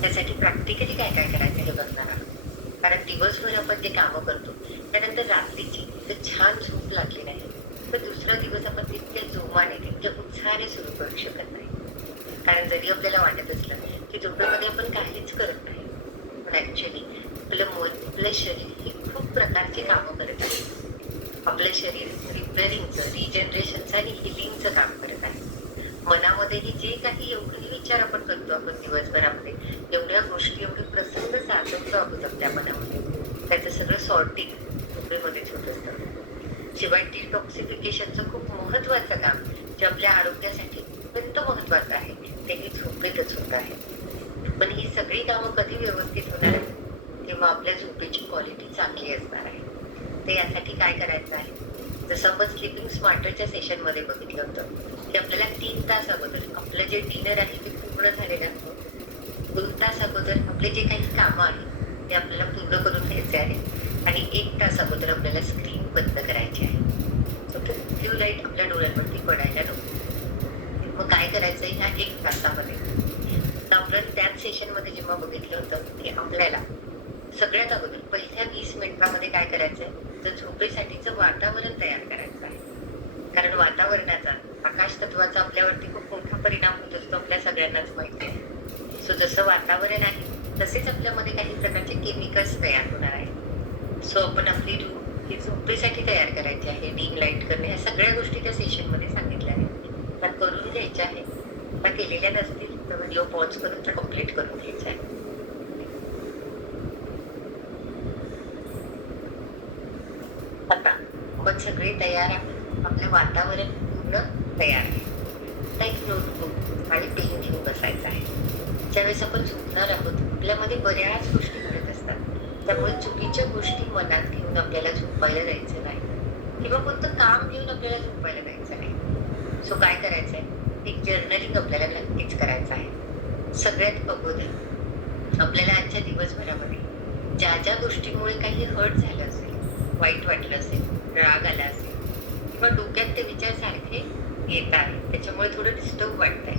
त्यासाठी प्रॅक्टिकली काय काय करायचं हे बघणार आहोत. कारण दिवसभर आपण जे कामं करतो त्यानंतर रात्रीची जर छान झोप लागली नाही तर दुसरा दिवस आपण तितक्या जोमाने तितक्या उत्साहाने सुरू करू शकत नाही. कारण जरी आपल्याला वाटत असलं की झोपेमध्ये आपण काहीच करत नाही, पण ऍक्च्युली आपलं मन आपलं शरीर हे खूप प्रकारचे कामं करत आहे. आपलं शरीर रिपेअरिंगचं, रिजनरेशनचं आणि हिलिंगचं काम करत आहे. मनामध्येही जे काही एवढे विचार आपण करतो आपण दिवसभरामध्ये, एवढ्या गोष्टी एवढे प्रसंग साचवतो आहोत आपल्या मनामध्ये, त्याचं सगळं सॉर्टिंग झोपेमध्येच होत असतं. शिवाय डिटॉक्सिफिकेशनचं खूप महत्वाचं काम जे आपल्या आरोग्यासाठी अत्यंत महत्वाचं आहे तेही झोपेतच होत आहे. पण ही सगळी कामं कधी व्यवस्थित होणार आहेत तेव्हा आपल्या झोपेची क्वालिटी चांगली असणार आहे. तर यासाठी काय करायचं आहे, जसं आपण स्लीपिंग स्मार्टरच्या सेशनमध्ये बघितलं होतं की आपल्याला 3 तास अगोदर आपलं जे डिनर आहे ते पूर्ण झालेलं असतं. 2 तास अगोदर आपले जे काही कामं आहेत ते आपल्याला पूर्ण करून घ्यायचे आहे आणि 1 तास अगोदर आपल्याला स्क्रीन बंद करायची आहे. ब्ल्यू लाईट आपल्या डोळ्यांवरती पडायला नको. मग काय करायचं ह्या 1 तासामध्ये, तर आपण त्याच सेशनमध्ये जेव्हा बघितलं होतं की आपल्याला सगळ्यात अगोदर पहिल्या 20 मिनिटांमध्ये काय करायचंय, तर झोपेसाठीचं वातावरण तयार करायचं आहे. कारण वातावरणाचा, आकाश तत्वाचा आपल्यावरती खूप मोठा परिणाम होत असतो, आपल्या सगळ्यांनाच माहिती आहे. सो जसं वातावरण आहे तसेच आपल्यामध्ये काही प्रकारचे केमिकल्स तयार होणार आहे. सो आपण आपली रूम ही झोपेसाठी तयार करायची आहे, डीम लाईट करणे, ह्या सगळ्या गोष्टी त्या सेशनमध्ये सांगितल्या आहेत. त्या करून घ्यायच्या आहेत. त्या केलेल्या नसतील तर व्हिडिओ पॉज करून त्या कम्प्लीट करून घ्यायच्या आहे. आता आपण सगळे तयार आहोत, आपलं वातावरण पूर्ण तयार आहे. आता एक नोटबुक आणि पेन घेऊन बसायचं आहे. ज्यावेळेस आपण झोपणार आहोत आपल्यामध्ये बऱ्याच गोष्टी घडत असतात, त्यामुळे चुकीच्या गोष्टी मनात घेऊन आपल्याला झोपायला जायचं नाही किंवा कोणतं काम घेऊन आपल्याला झोपायला जायचं नाही. सो काय करायचंय, एक जर्नलिंग आपल्याला नक्कीच करायचं आहे. सगळ्यात अगोदर आपल्याला आजच्या दिवसभरामध्ये ज्या ज्या गोष्टीमुळे काही हर्ट झालं असेल, वाईट वाटलं असेल, राग आला असेल किंवा डोक्यात ते विचार सारखे येत आहेत, त्याच्यामुळे थोडं डिस्टर्ब वाटतंय,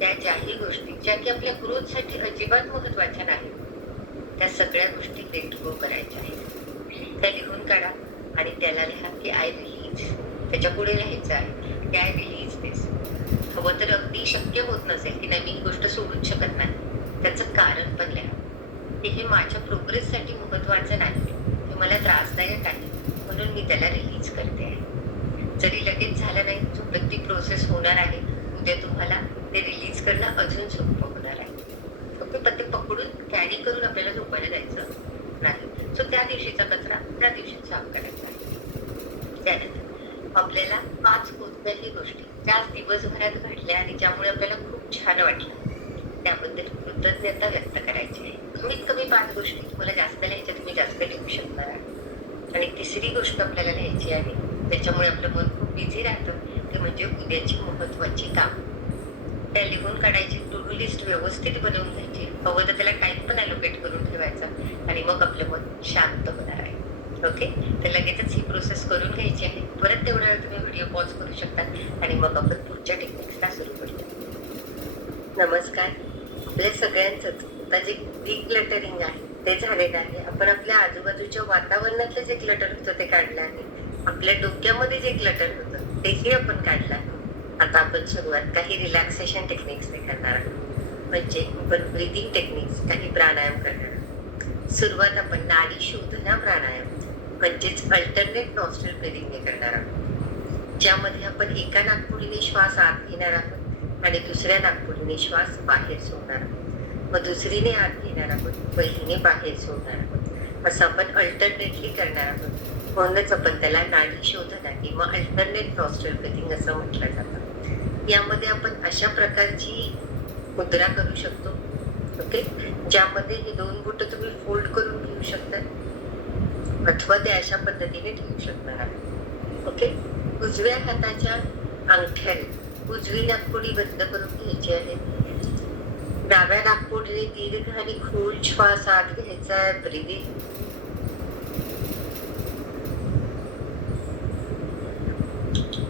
त्या ज्याही गोष्टी ज्या की आपल्या ग्रोथसाठी अजिबात महत्वाच्या नाहीत त्या सगळ्या गोष्टी लेट गो करायच्या आहेत. त्या लिहून काढा आणि त्याला लिहा की आय रिलीज. त्याच्या पुढे लिहायचं आहे की आय रिलीज दिस. हवं तर अगदी शक्य होत नसेल की नाही मी ही गोष्ट सोडूच शकत नाही, त्याचं कारण पण लिहा की हे माझ्या प्रोग्रेससाठी महत्वाचं नाही, हे मला त्रासदायक आहे म्हणून मी त्याला रिलीज करते आहे. जरी लगेच झालं नाही, झोपेत ती प्रोसेस होणार आहे, उद्या तुम्हाला ते रिलीज करणं अजून सोपं होणार आहे. फक्त ते पकडून कॅरी करून आपल्याला झोपायला जायचं नाही. सो त्या दिवशीचा कचरा त्या दिवशी साफ करायचा आहे. त्यानंतर आपल्याला 5 कोणत्याही गोष्टी ज्या दिवसभरात घडल्या आणि ज्यामुळे आपल्याला खूप छान वाटलं त्याबद्दल कृतज्ञता व्यक्त करायची आहे. कमीत कमी 5 गोष्टी, तुम्हाला जास्त लिहायच्या तुम्ही जास्त लिहू शकणार. आणि तिसरी गोष्ट आपल्याला लिहायची आहे त्याच्यामुळे आपलं मन खूप बिझी राहतं, ते म्हणजे उद्याची महत्वाची काम. त्या लिहून काढायची, टू डू लिस्ट व्यवस्थित बनवून घ्यायची, हवं तर त्याला टाईम पण अलोकेट करून ठेवायचा आणि मग आपलं मन शांत होणार आहे. ओके, तर लगेचच ही प्रोसेस करून घ्यायची आहे. परत तेवढ्या वेळ तुम्ही व्हिडिओ पॉज करू शकता आणि मग आपण पुढच्या टेक्निक्सला सुरू करूया. नमस्कार. आपल्या सगळ्यांचंच आता जे डिक्लटरिंग आहे ते झालेलं आहे. आपण आपल्या आजूबाजूच्या वातावरणातलं जे क्लटर होतं ते काढलं आहे. आपल्या डोक्यामध्ये जे क्लटर होतं तेही आपण काढलं आहे. आता आपण सुरुवात काही रिलॅक्सेशन टेक्निक्सने करणार आहोत. म्हणजे आपण ब्रीदिंग टेक्निक्स, काही प्राणायाम करणार आहोत. सुरुवात आपण नाडी शोधना प्राणायाम म्हणजेच अल्टरनेट नॉस्ट्रल ब्रीदिंगने करणार आहोत, ज्यामध्ये आपण एका नाकपुडीने श्वास आत घेणार आहोत आणि दुसऱ्या नाकपुडीने श्वास बाहेर सोडणार आहोत. मग दुसरीने आत घेणार आहोत, पहिलीने बाहेर सोडणार आहोत. असं आपण अल्टरनेटली करणार आहोत. म्हणूनच आपण त्याला नाडी शोधना किंवा अल्टरनेट नॉस्ट्रल ब्रीदिंग असं म्हटलं जातं. यामध्ये आपण अशा प्रकारची मुद्रा करू शकतो, ओके, ज्यामध्ये हे 2 बोट तुम्ही फोल्ड करून घेऊ शकता अथवा ते अशा पद्धतीने ठेवू शकता. ओके, उजव्या हाताच्या अंगठ्याने उजवी नाकपुडी बंद करून घ्यायची आहे. डाव्या नाकपुडीने दीर्घ आणि खोल श्वास आत घ्यायचा आहे, ब्रीदिंग.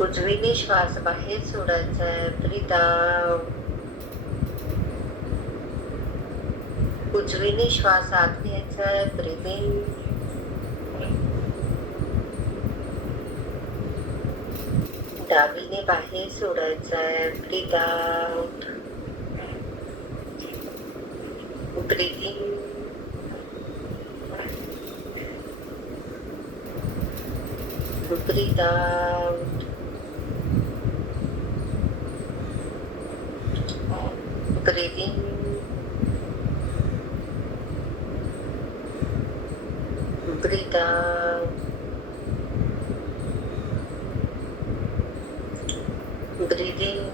उजवीने श्वास बाहेर सोडायचा आहे, ब्रीद आउट. उजवीने श्वास आत घ्यायचा आहे, ब्रीदिंग. डावीने बाहेर सोडायचा आहे, breathe out. Breathing. Breathe out. Breathing. Breathe out. Breathe in.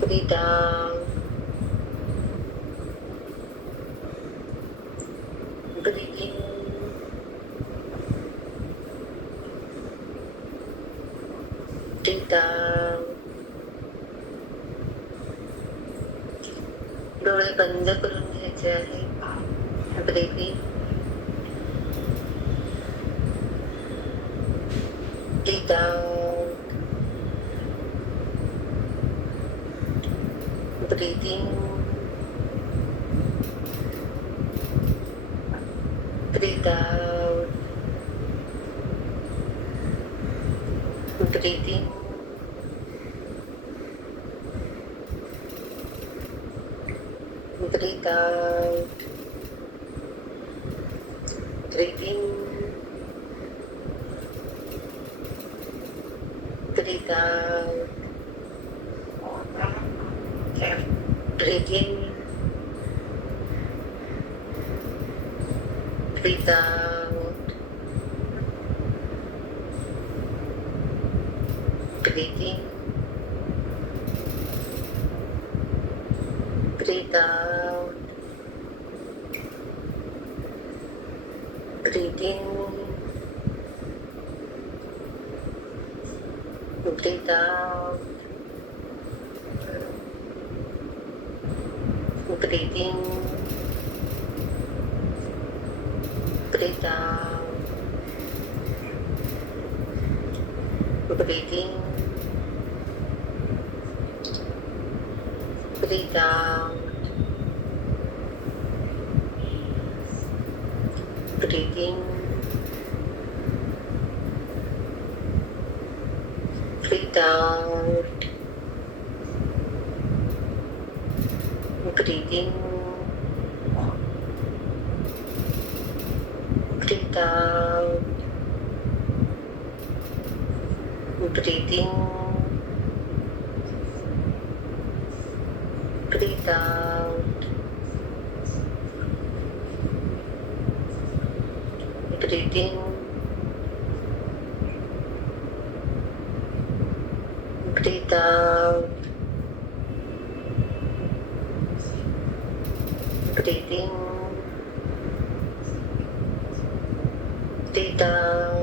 Breathe out. Breathe in. Breathe out. डोळे बंद करून घ्यायचे आहे. Breathing. Breathe out. Breathing. Breathe out. Breathing. Breathe out. Breathe in. Breathe out. Breathe in. Breathe out. Breathe in. Breathe out. Breathe in. Breathe out. Breathe in. Breathe out. Breathe in. Breathe out. Breathe in. Breathe out. Breathe in. Breathe out. Breathe in. Breathe out. Breathe in. Breathe out. Breathe in. Breathe out.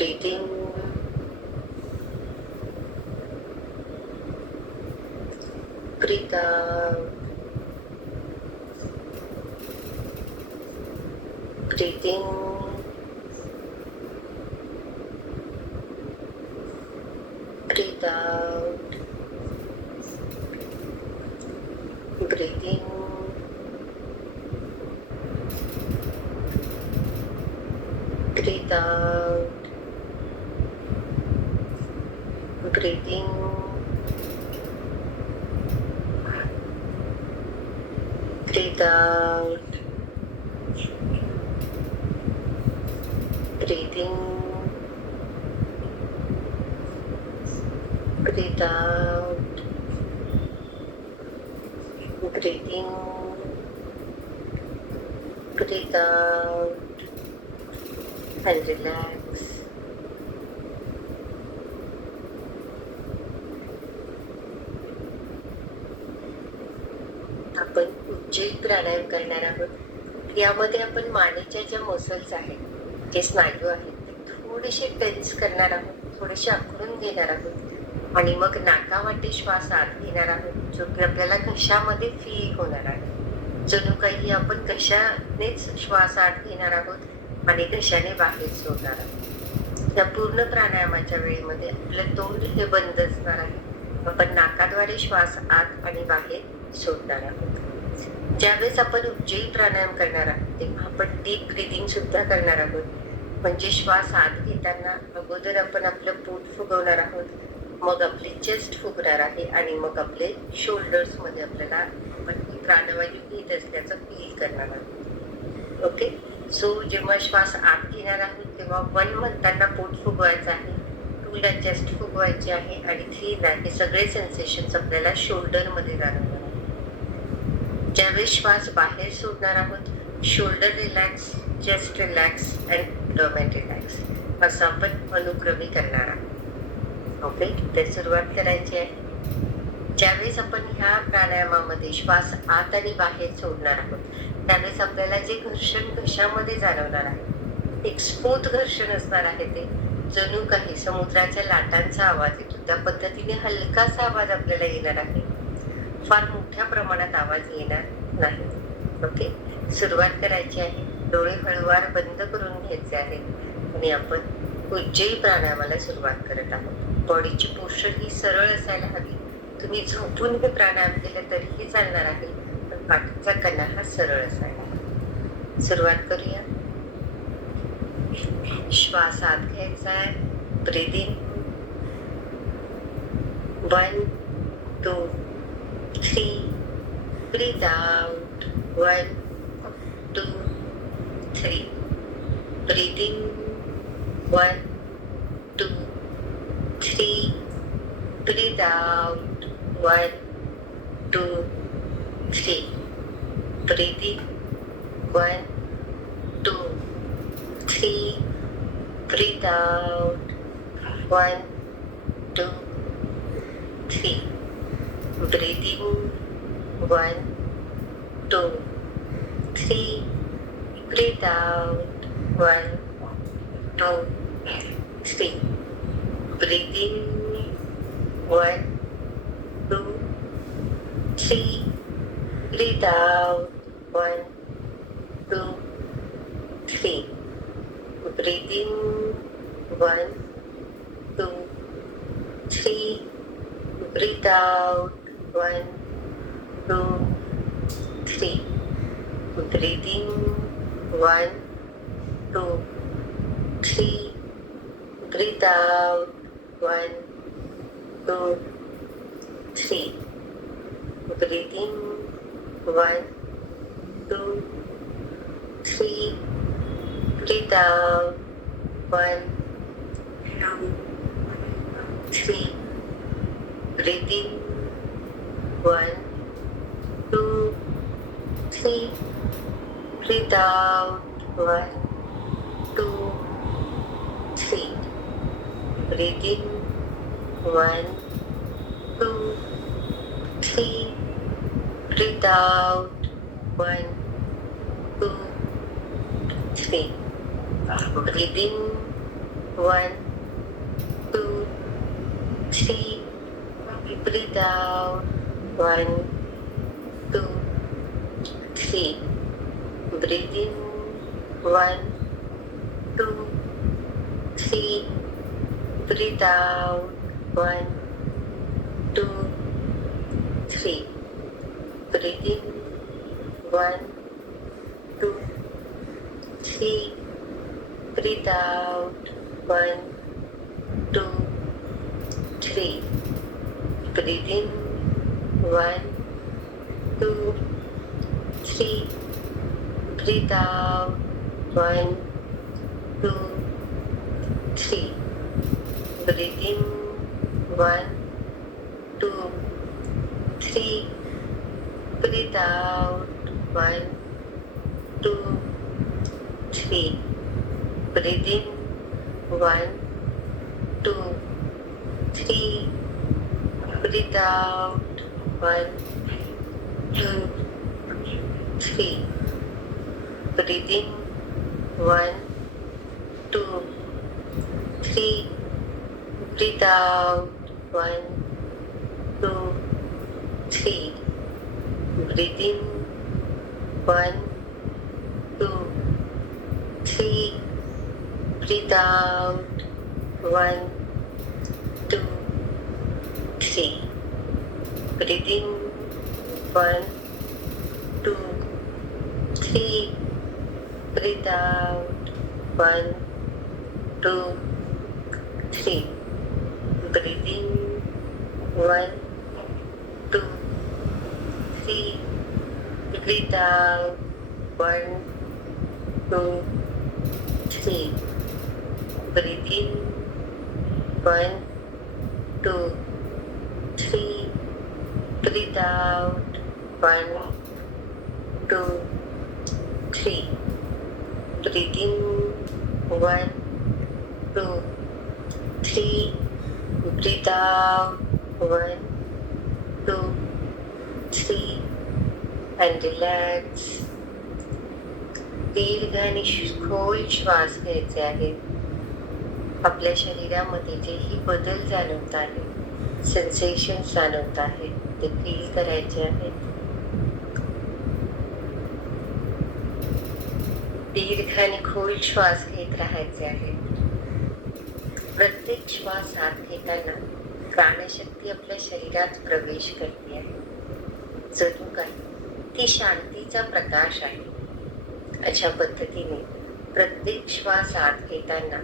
Breathe in. Breathe out. Breathe in. Breathe out. Breathe in. Breathe out. Breathe in. Breathe out. Breathe in. Breathe out. Breathe in. Breathe out. And relax. आपण उज्जैन प्राणायाम करणार आहोत. यामध्ये आपण मानेच्या ज्या muscles आहेत, जे स्नायू आहेत, ते थोडेसे टेन्स करणार आहोत, थोडेसे आखडून घेणार आहोत आणि मग नाकावाटे श्वास आत घेणार आहोत, जो की आपल्याला घशामध्ये फील होणार आहे. जणू काही आपण घशानेच श्वास आत घेणार आहोत आणि घशाने बाहेर सोडणार आहोत. या पूर्ण प्राणायामाच्या वेळेमध्ये आपलं तोंड हे बंद असणार आहे. आपण नाकाद्वारे श्वास आत आणि बाहेर सोडणार आहोत. ज्यावेळेस आपण उज्जयी प्राणायाम करणार आहोत तेव्हा आपण डीप ब्रिदिंग सुद्धा करणार आहोत. म्हणजे श्वास आत घेताना अगोदर आपण आपलं पोट फुगवणार आहोत, मग आपले चेस्ट फुगणार आहे आणि मग आपले शोल्डर्स मध्ये आपल्याला आपण प्राणवायू घेत असल्याचं फील करणार आहोत. ओके, सो जेव्हा श्वास आत घेणार आहोत तेव्हा 1 म्हणताना पोट फुगवायचं आहे, 2 ला चेस्ट फुगवायचे आहे आणि 3 ला हे सगळे सेन्सेशन्स आपल्याला शोल्डर मध्ये जाणवणार आहे. ज्यावेळेस श्वास बाहेर सोडणार आहोत, shoulder relax, chest relax and domain relax असं आपण अनुक्रमे करणार आहोत. ओके, तर सुरुवात करायची आहे. ज्यावेळेस आपण ह्या प्राणायामामध्ये श्वास आत आणि बाहेर सोडणार आहोत त्यावेळेस आपल्याला जे घर्षण घशामध्ये जाणवणार आहे, एक स्मूथ घर्षण असणार आहे. ते जणू काही समुद्राच्या लाटांचा आवाज येतो त्या पद्धतीने हलकासा आवाज आपल्याला येणार आहे. फार मोठ्या प्रमाणात आवाज येणार नाही. ओके, सुरुवात करायची आहे. डोळे हळूवार बंद करून घ्यायचे आहेत आणि आपण उज्जयी प्राणायामाला सुरुवात करत आहोत. बॉडीची पोस्चर ही सरळ असायला हवी. तुम्ही झोपून हे प्राणायाम केलं तरीही चालणार आहे, पण पाठीचा कणा हा सरळ असायला हवा. सुरुवात करूया. श्वास आत घ्यायचा आहे. Breathing 1 2 3. Breathe out 1 2 3. Breathing 1 2 3. Breathe out 1 2 3. Breathe in 1 2 3. Breathe out 1 2 3. Breathe in 1 2 3. Breathe out 1 2 3. Breathe in 1 2 3. Breathe out 1 2 3. Breathe in 1 2 3. Breathe out 1 2 3. Breathe in 1 2 3. Breathe out 1 2 3. Breathe in 1 2 3. Breathe out 1 2 3. Breathe in 1 2 3. Breathe out 1 2 3. Breathe in 1 2 3. Breathe out 1 2 3. Breathe in 1 2 3. Breathe out 1 2 3. Breathe in 1 2 3. Breathe out 1 2 3. Breathe in 1 2 3. Breathe out 1 2 3. Breathe in 1 2 3. Breathe out 1 2 3. Breathe in 1 2 3. Breathe out 1 2 3. Breathe in 1 2 3. Breathe out 1 2 3. Breathe in 1 2 3. Breathe out 1 2 3. Breathe in 1 2 3. Breathe out 1, 2, 3. Breathe in. 1, 2, 3. Breathe out. 1, 2, 3. Breathe in. 1, 2, 3. Breathe out. 1, 2, 3. Breathe in. 1, 2, 3. Breathe out. 1, 2, 3. Breathe in. 1, 2, 3. Breathe out. 1, 2, 3. And relax. दीर्घ आणि खोल श्वास घ्यायचे आहेत. आपल्या शरीरामध्ये जेही बदल जाणवत आहेत, सेन्सेशन जाणवत आहेत, ते फील करायचे आहेत. दीर्घ आणि खोल श्वास घेत राहायचे आहेत. प्रत्येक श्वास आत घेताना प्राणशक्ती आपल्या शरीरात प्रवेश करते आहे. जणू काय ती शांतीचा प्रकाश आहे. अशा पद्धतीने प्रत्येक श्वास आत घेताना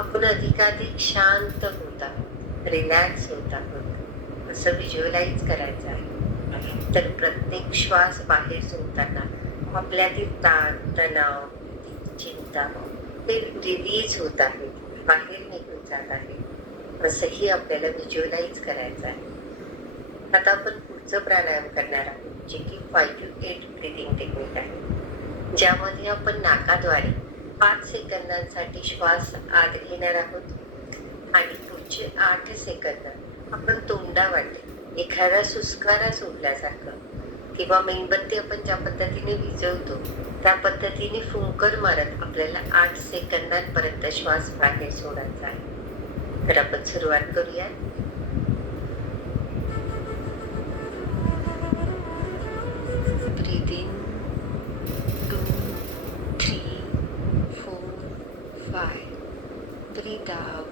आपण अधिकाधिक शांत होत आहोत, रिलॅक्स होत आहोत असं व्हिज्युअलाइज करायचं आहे. तर प्रत्येक श्वास बाहेर सोडताना आपल्यातील ताण, तणाव, चिंता ते रिलीज होत आहे, बाहेर निघून जात आहे असंही आपल्याला व्हिज्युअलाइज करायचं आहे. आता आपण पुढचं प्राणायाम करणार आहोत, जे की 5 to 8 ब्रीदिंग टेक्निक आहे, ज्यामध्ये आपण नाकाद्वारे 5 सेकंदांसाठी श्वास आत घेणार आहोत आणि पुढचे 8 सेकंद आपण तोंडावाटे एखादा सुस्कारा सोडल्यासारखं किंवा मेणबत्ती आपण ज्या पद्धतीने विझवतो त्या पद्धतीने फुंकर मारत आपल्याला 8 सेकंदांपर्यंत श्वास बाहेर सोडायचा आहे. तर आपण सुरुवात करूया. Breathe in. 2, 3, 4, 5. Breathe out.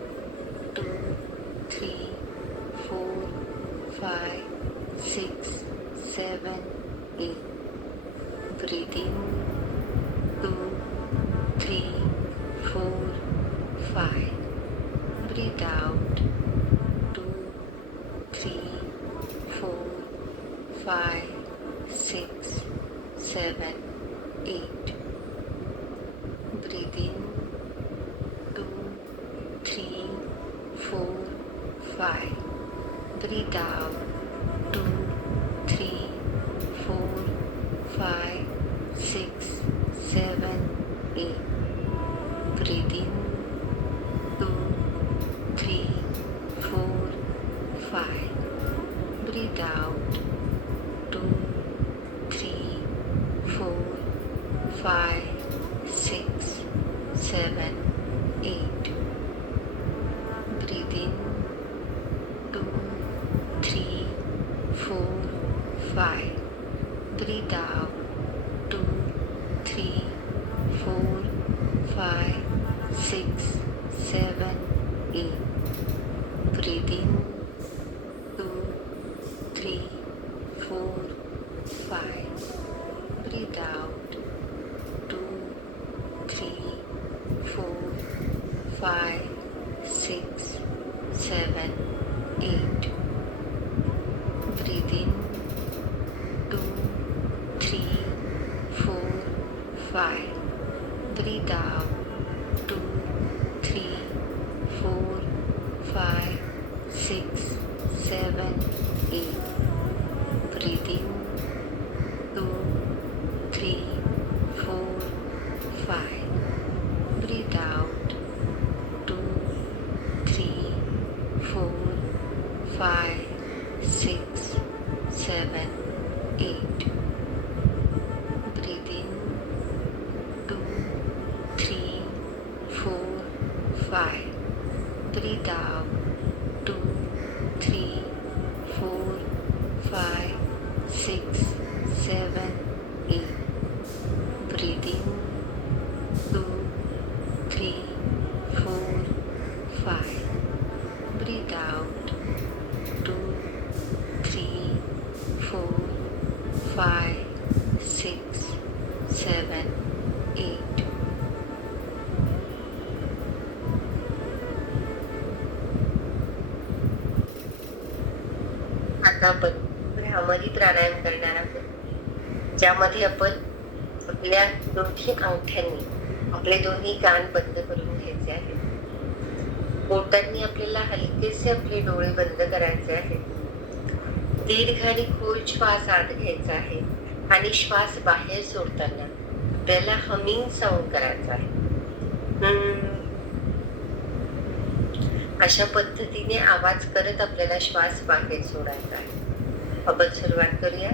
2, 3, 4, 5, 6, 7, 8. Breathe in. 2, 3, 4, 5. Breathe out. 2, 3, 4, 5, 6, 7, 8. Breathe in. 2, 3, 4, 5. Breathe out. 2, 3, 4, 5, 6, 7, 8. Breathe in. 2, 3, 4, 5. Breathe out. 2, 3, 4, 5, 6, 7, 8. Breathe in. 2, 3, 4, 5. Breathe out. 2, 3, 4, 5, 6, 7, 8. Breathe in. 2, 3, 4, 5. Breathe out. 2, 3, 4, 5, 6, 7, 8. Breathe in. 2, 3, 4, 5. Breathe out. 2, 3, 4, 5, 6, 7, 8. Breathe in. 2, 3, 4, 5. Breathe out. 2, 3, 4, 5, 6, 7, 8. Breathe in. 2, 3, 4, 5. Breathe out. 2, 3, 4, 5, 6, 7, 8. Breathe in. 2, 3, 4, 5. out. 2, 3, 4, 5, 6, 7, 8. आता आपण भ्रामरी प्राणायाम करणार आहोत, ज्यामध्ये आपण आपल्या दोन्ही अंगठ्यांनी आपले दोन्ही कान बंद करून घ्यायचे आहेत. बोटांनी आपल्याला हलकेसे आपले डोळे बंद करायचे आहेत. दीर्घ आणि खोल श्वास आत घ्यायचा आहे आणि श्वास बाहेर सोडताना आपल्याला हमिंग साऊंड करायचा आहे. अशा पद्धतीने आवाज करत आपल्याला श्वास बाहेर सोडायचा आहे. आपण सुरुवात करूया.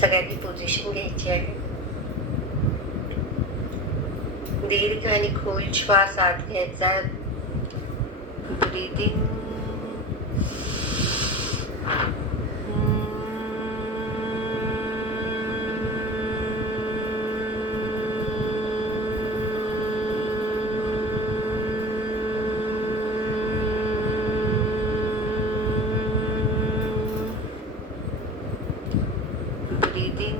सगळ्यांनी पोझिशन घ्यायची आहे. दीर्घ आणि खोल श्वास आत घ्यायचा. Breathing. Breathing.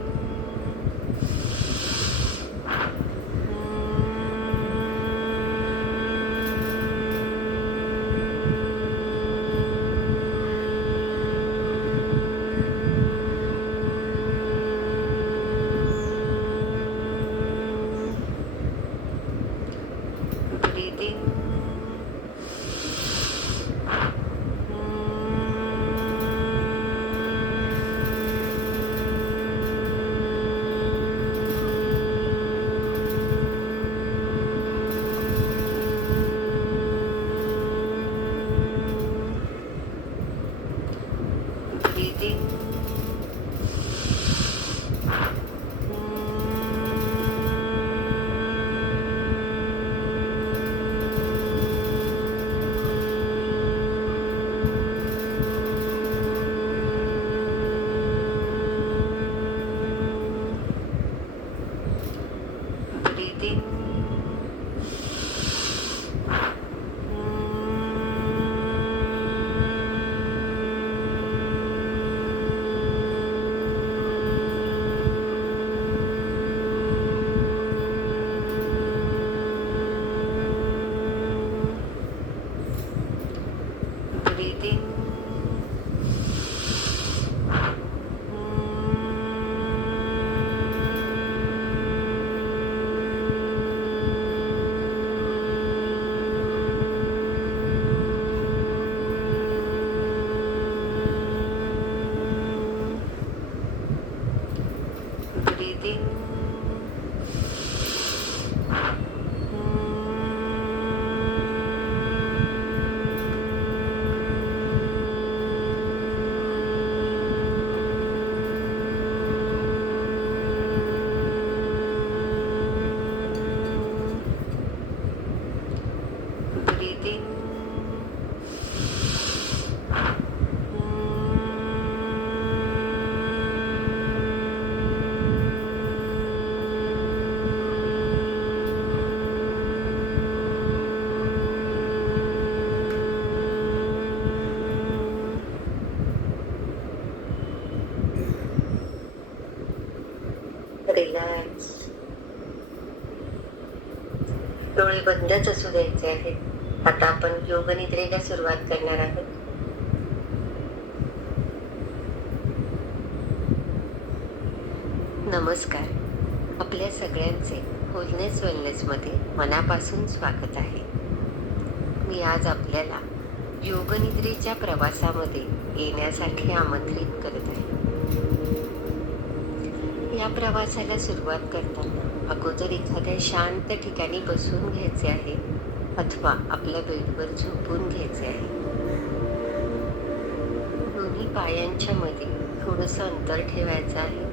Breathing. Breathing. Breathing. Breathing. Breathing. Breathing. Relax. डोळे बंदच असू द्यायचे आहेत. आता आपण योग निद्रेला सुरुवात करणार आहोत. नमस्कार. आपल्या सगळ्यांचे होलनेस वेलनेसमध्ये मनापासून स्वागत आहे. मी आज आपल्याला योग निद्रेच्या प्रवासामध्ये येण्यासाठी आमंत्रित करत आहे. या प्रवासाला सुरुवात करताना अगोदर एखाद्या शांत ठिकाणी बसून घ्यायचे आहे अथवा आपल्या बेडवर झोपून घ्यायचे आहे. दोन्ही पायांच्या मध्ये थोडंसं अंतर ठेवायचं आहे.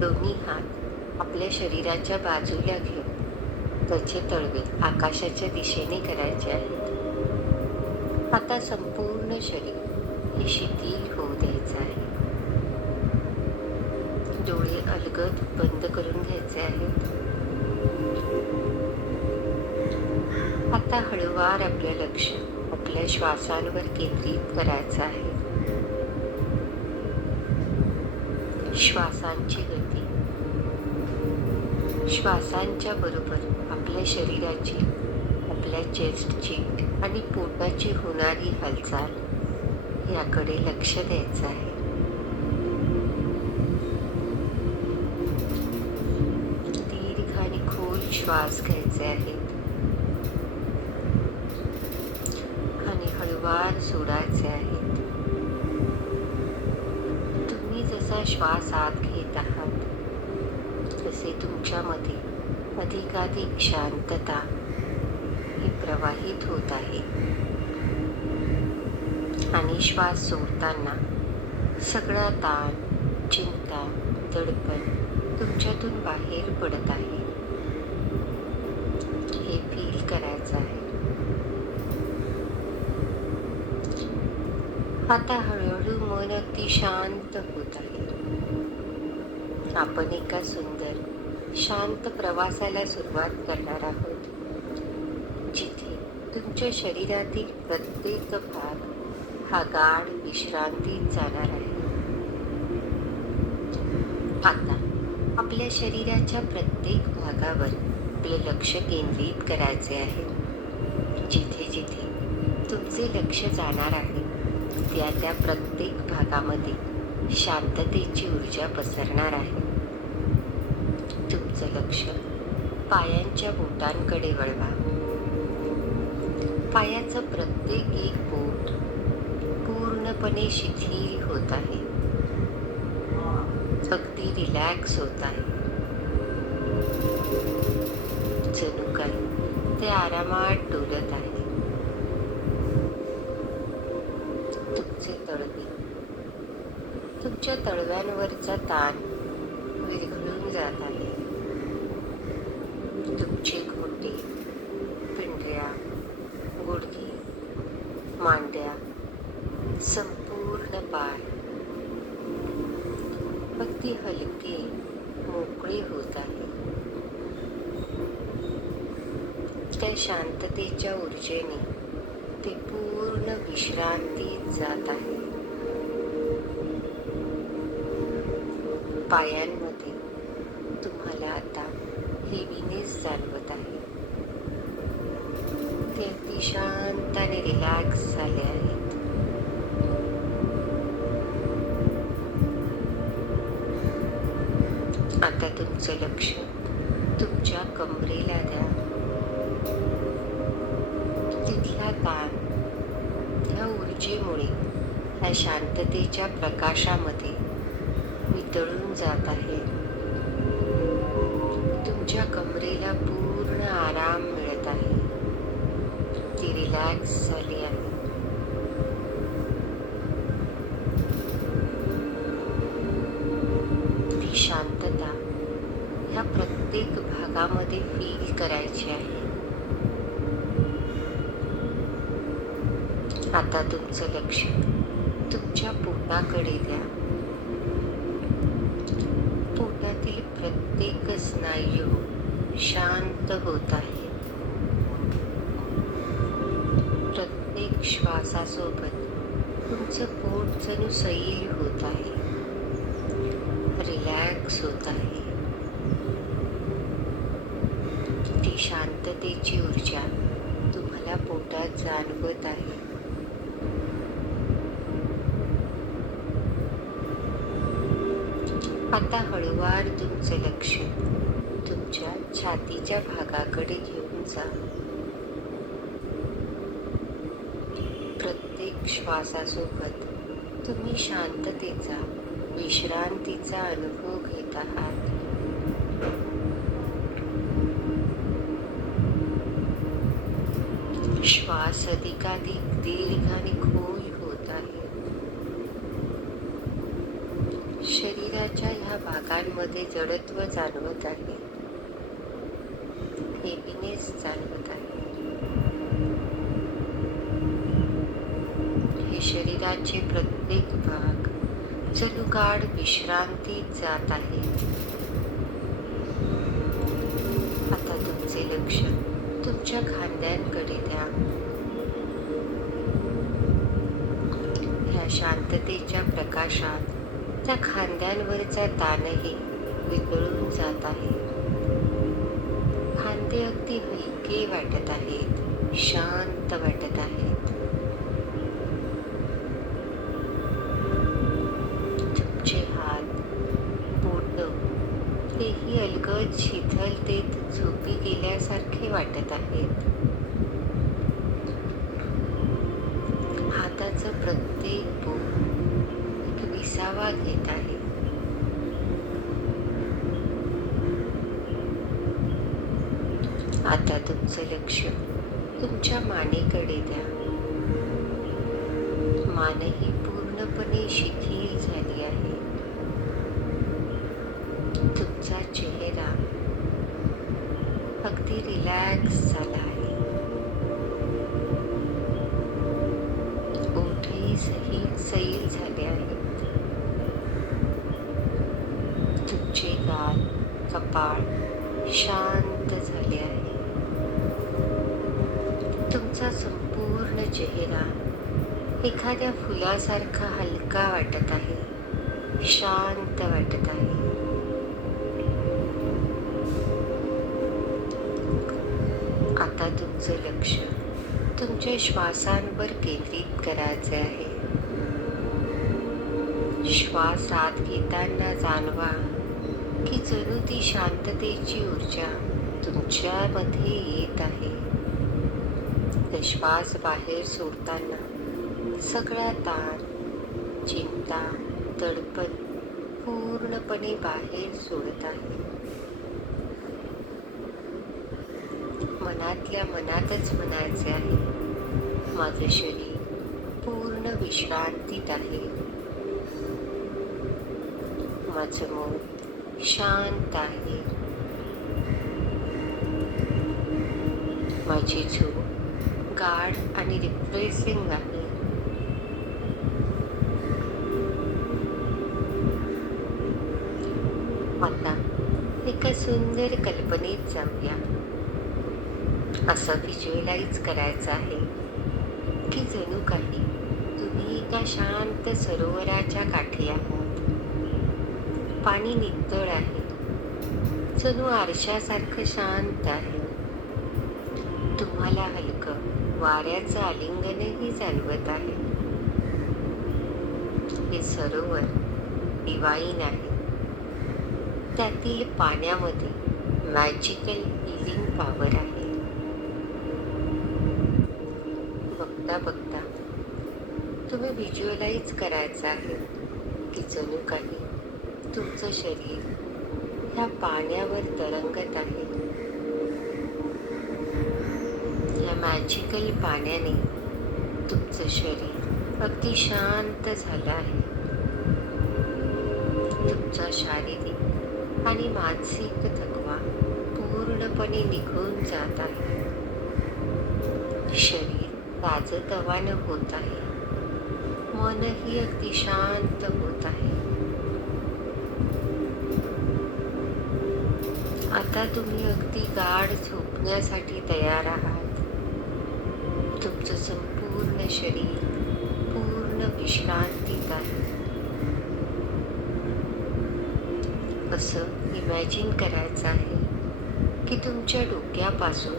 दोन्ही हात आपल्या शरीराच्या बाजूला घेऊन त्याचे तळवे आकाशाच्या दिशेने करायचे आहेत. आता संपूर्ण शरीर हे शिथिल होऊ द्यायचं आहे. डोळे अलगद बंद करून घ्यायचे आहेत. आता हळूवार आपलं लक्ष आपल्या आपल्या श्वासांवर केंद्रित करायचं आहे. श्वासांची गती, श्वासांच्या बरोबर आपल्या शरीराची, आपल्या चेस्टची आणि पोटाची होणारी हालचाल याकडे लक्ष द्यायचं आहे. दीर्घ आणि खोल श्वास घ्यायचे आहेत आणि हळूवार सोडायचे आहेत. तुम्ही जसा श्वास आत घेत आहात तसे तुमच्यामध्ये अधिकाधिक शांतता ही प्रवाहित होत आहे आणि श्वास सोडताना सगळा ताण, चिंता, दडपण तुमच्यातून बाहेर पडत आहे. हे फील करायचं आहे. आता हळूहळू मन अगदी शांत होत आहे. आपण एका सुंदर शांत प्रवासाला सुरुवात करणार आहोत, जिथे तुमच्या शरीरातील प्रत्येक भाग हा गाढ विश्रांतीत जाणार आहे. आता आपल्या शरीराच्या प्रत्येक भागावर आपले लक्ष केंद्रित करायचे आहे. जिथे जिथे तुमचे लक्ष जाणार आहे त्या प्रत्येक भागामध्ये शांततेची ऊर्जा पसरणार आहे. तुमचं लक्ष पायांच्या बोटांकडे वळवा. पायाचं प्रत्येक एक बोट पूर्णपणे शिथिल होत आहे, अगदी रिलॅक्स होत आहे. जणू काही ते आरामात डोलत आहे. तुमचे तळवे, तुमच्या तळव्यांवरचा ताण विरघळून जात आहे. तुमचे घोटे, पिंढऱ्या, गुडघे, मांड्या, संपूर्ण पाय अगदी हलके, मोकळे होत आहे. त्या शांततेच्या ऊर्जेने ते पूर्ण विश्रांतीत जात आहे. पायांमध्ये तुम्हाला आता हेवीनेस जाणवत आहे. ते अगदी शांत आणि रिलॅक्स झाले आहेत. आता तुमचं लक्ष तुमच्या कमरेला द्या. तिथला ताण ह्या ऊर्जेमुळे, ह्या शांततेच्या प्रकाशामध्ये वितळून जात आहे. तुमच्या कमरेला पूर्ण आराम मिळत आहे. ती रिलॅक्स झाली आहे. ती शांतता ह्या प्रत्येक भागामध्ये फील करायची आहे. आता तुमचं लक्ष तुमच्या पोटाकडे द्या. पोटातील प्रत्येक स्नायू शांत होत आहे. प्रत्येक श्वासासोबत तुमचं पोट जणू सैल होत आहे, रिलॅक्स होत आहे. ती शांततेची ऊर्जा तुम्हाला पोटात जाणवत आहे. आता हळूवार तुमचं लक्ष तुमच्या छातीच्या भागाकडे घेऊन जा. प्रत्येक श्वासासोबत तुम्ही शांततेचा, विश्रांतीचा अनुभव घेत आहात. श्वास अधिकाधिक दीर्घ आणि खोल होत आहे. शरीराच्या ह्या भागांमध्ये जडत्व जाणवत आहे, हेवीनेस जाणवत आहे. हे शरीराचे प्रत्येक भाग जणू गाढ विश्रांतीत जात आहे. आता तुमचे लक्ष तुमच्या खांद्यांकडे द्या. शांततेच्या प्रकाशात त्या खांद्यांवरचा ताणही वितळून जात आहे. खांदे अगदी हलके वाटत आहेत, शांत वाटत आहेत. तुमचे हात, बोटं तेही अलगद शिथिलतेत झोपी गेल्यासारखे वाटत आहेत. हाताचं प्रत्येक बोट एक विसावा घेत आहे. आता तुमचं लक्ष तुमच्या मानेकडे द्या. मानही पूर्णपणे शिथिल झाली आहे. तुमचा चेहरा अगदी रिलॅक्स झाला आहे. ओठही सैल झाले आहेत. तुमचे गाल, कपाळ शांत झाले आहे. तुमचा संपूर्ण चेहरा एखाद्या फुलासारखा हलका वाटत आहे, शांत वाटत आहे. आता तुमचं लक्ष तुमच्या श्वासांवर केंद्रित करायचे आहे. श्वास आत घेताना जाणवा की जणू ती शांततेची ऊर्जा तुमच्यामध्ये येत आहे. श्वास बाहेर सोडताना सगळा ताण, चिंता, दडपण पूर्णपणे बाहेर सोडत आहे. मनातल्या मनातच म्हणायचे आहे, माझे शरीर पूर्ण विश्रांतीत आहे. माझं मन शांत आहे. माझी झोप गाढ आणि रिफ्रेशिंग आहे. आता एका सुंदर कल्पनेत जाऊया. असं व्हिज्युअलाइज करायचं आहे की जणू काही तुम्ही एका शांत सरोवराच्या काठी आहात. पाणी नितळ आहे, जणू आरशासारखं शांत आहे. तुम्हाला हलकं वाऱ्याचं आलिंगनही जाणवत आहे. हे सरोवर डिवाइन आहे. त्यातील पाण्यामध्ये मॅजिकल हिलिंग पॉवर आहे. बघता बघता तुम्ही व्हिज्युअलाइज करायचं आहे की जणू काही तुमचं शरीर ह्या पाण्यावर तरंगत आहे. या मॅजिकल पाण्याने तुमचं शरीर अगदी शांत झालं आहे. तुमचा शारीरिक आणि मानसिक थकवा पूर्णपणे निघून जात आहे. शरीर ताजतवानं होत आहे. मनही अगदी शांत होत आहे. आता तुम्ही अगदी गाढ झोपण्यासाठी तयार आहात. तुमचं संपूर्ण शरीर पूर्ण विश्रांतीत आहे. असं इमॅजिन करायचं आहे की तुमच्या डोक्यापासून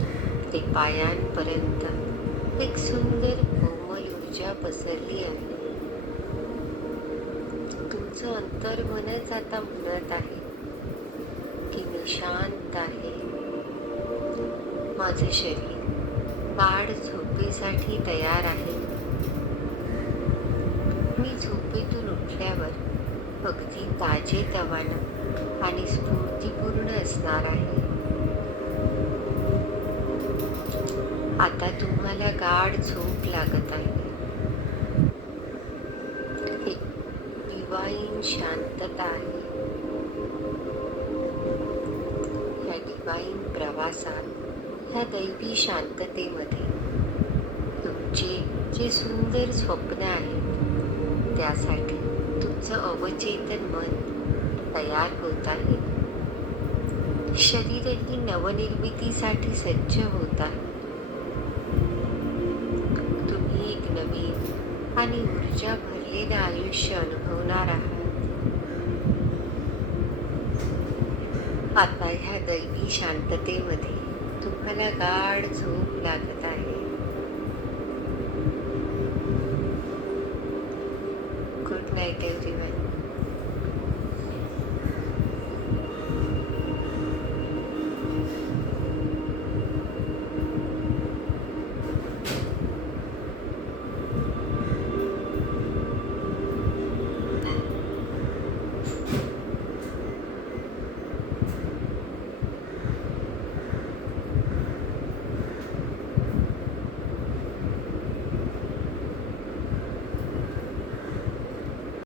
ते पायांपर्यंत एक सुंदर कोमल ऊर्जा पसरली आहे. तुमचं अंतर्मनच आता म्हणत आहे की मी शांत आहे. माझे शरीर गाढ झोपेसाठी तयार आहे. मी झोपेतून उठल्यावर अगदी ताजेतवानं आणि स्फूर्तिपूर्ण असणार आहे. आता तुम्हाला गाढ झोप लागत आहे. एक डिवाइन शांतता आहे. ह्या डिवाइन प्रवासात, ह्या दैवी शांततेमध्ये तुमचे जे सुंदर स्वप्न आहेत त्यासाठी तुमचं अवचेतन मन तयार होत आहे. शरीरही नवनिर्मितीसाठी सज्ज होत आहे. तुम्ही एक नवीन आणि ऊर्जा भरलेली रंगलेलं आयुष्य अनुभवणार आहात. आता ह्या दैवी शांततेमध्ये तुम्हाला गाढ झोप लागत आहे. Good night everyone.